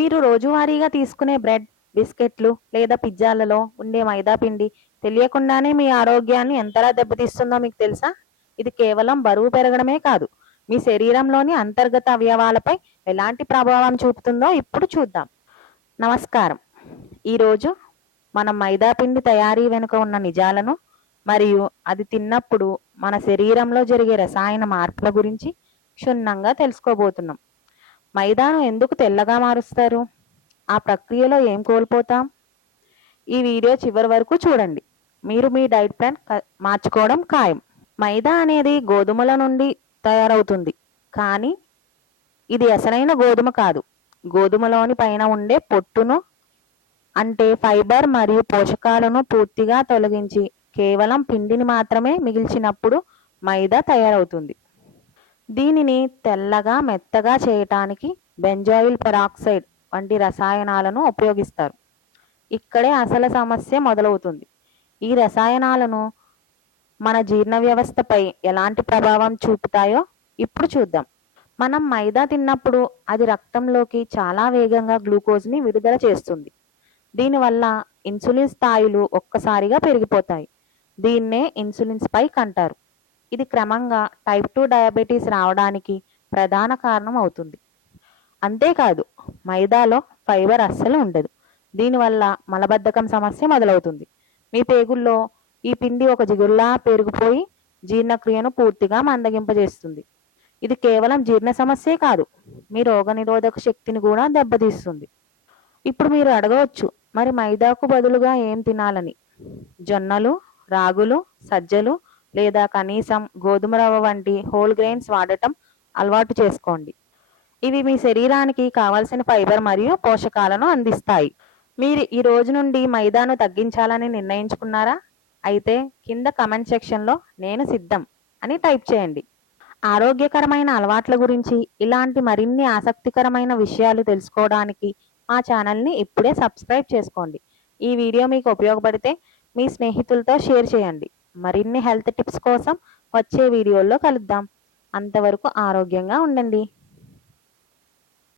మీరు రోజువారీగా తీసుకునే బ్రెడ్, బిస్కెట్లు లేదా పిజ్జాలలో ఉండే మైదా పిండి తెలియకుండానే మీ ఆరోగ్యాన్ని ఎంతలా దెబ్బతీస్తుందో మీకు తెలుసా? ఇది కేవలం బరువు పెరగడమే కాదు, మీ శరీరంలోని అంతర్గత అవయవాలపై ఎలాంటి ప్రభావం చూపుతుందో ఇప్పుడు చూద్దాం. నమస్కారం. ఈరోజు మనం మైదా పిండి తయారీ వెనుక ఉన్న నిజాలను మరియు అది తిన్నప్పుడు మన శరీరంలో జరిగే రసాయన మార్పుల గురించి క్షుణ్ణంగా తెలుసుకోబోతున్నాం. మైదాను ఎందుకు తెల్లగా మారుస్తారు? ఆ ప్రక్రియలో ఏం కోల్పోతాం? ఈ వీడియో చివరి వరకు చూడండి. మీరు మీ డైట్ ప్లాన్ మార్చుకోవడం ఖాయం. మైదా అనేది గోధుమల నుండి తయారవుతుంది, కానీ ఇది అసలైన గోధుమ కాదు. గోధుమలోని పైన ఉండే పొట్టును, అంటే ఫైబర్ మరియు పోషకాలను పూర్తిగా తొలగించి కేవలం పిండిని మాత్రమే మిగిల్చినప్పుడు మైదా తయారవుతుంది. దీనిని తెల్లగా మెత్తగా చేయటానికి బెంజాయిల్ పెరాక్సైడ్ వంటి రసాయనాలను ఉపయోగిస్తారు. ఇక్కడే అసలు సమస్య మొదలవుతుంది. ఈ రసాయనాలను మన జీర్ణ వ్యవస్థపై ఎలాంటి ప్రభావం చూపుతాయో ఇప్పుడు చూద్దాం. మనం మైదా తిన్నప్పుడు అది రక్తంలోకి చాలా వేగంగా గ్లూకోజ్ని విడుదల చేస్తుంది. దీనివల్ల ఇన్సులిన్ స్థాయిలు ఒక్కసారిగా పెరిగిపోతాయి. దీన్నే ఇన్సులిన్ స్పైక్ అంటారు. ఇది క్రమంగా టైప్ 2 డయాబెటీస్ రావడానికి ప్రధాన కారణం అవుతుంది. అంతేకాదు, మైదాలో ఫైబర్ అస్సలు ఉండదు. దీనివల్ల మలబద్ధకం సమస్య మొదలవుతుంది. మీ పేగుల్లో ఈ పిండి ఒక జిగురులా పెరిగిపోయి జీర్ణక్రియను పూర్తిగా మందగింపజేస్తుంది. ఇది కేవలం జీర్ణ సమస్యే కాదు, మీ రోగనిరోధక శక్తిని కూడా దెబ్బతీస్తుంది. ఇప్పుడు మీరు అడగవచ్చు, మరి మైదాకు బదులుగా ఏం తినాలని? జొన్నలు, రాగులు, సజ్జలు లేదా కనీసం గోధుమ రవ్వ వంటి హోల్ గ్రెయిన్స్ వాడటం అలవాటు చేసుకోండి. ఇవి మీ శరీరానికి కావాల్సిన ఫైబర్ మరియు పోషకాలను అందిస్తాయి. మీరు ఈ రోజు నుండి మైదాను తగ్గించాలని నిర్ణయించుకున్నారా? అయితే కింద కమెంట్ సెక్షన్లో "నేను సిద్ధం" అని టైప్ చేయండి. ఆరోగ్యకరమైన అలవాట్ల గురించి ఇలాంటి మరిన్ని ఆసక్తికరమైన విషయాలు తెలుసుకోవడానికి మా ఛానల్ని ఇప్పుడే సబ్స్క్రైబ్ చేసుకోండి. ఈ వీడియో మీకు ఉపయోగపడితే మీ స్నేహితులతో షేర్ చేయండి. మరిన్ని హెల్త్ టిప్స్ కోసం వచ్చే వీడియోల్లో కలుద్దాం. అంతవరకు ఆరోగ్యంగా ఉండండి.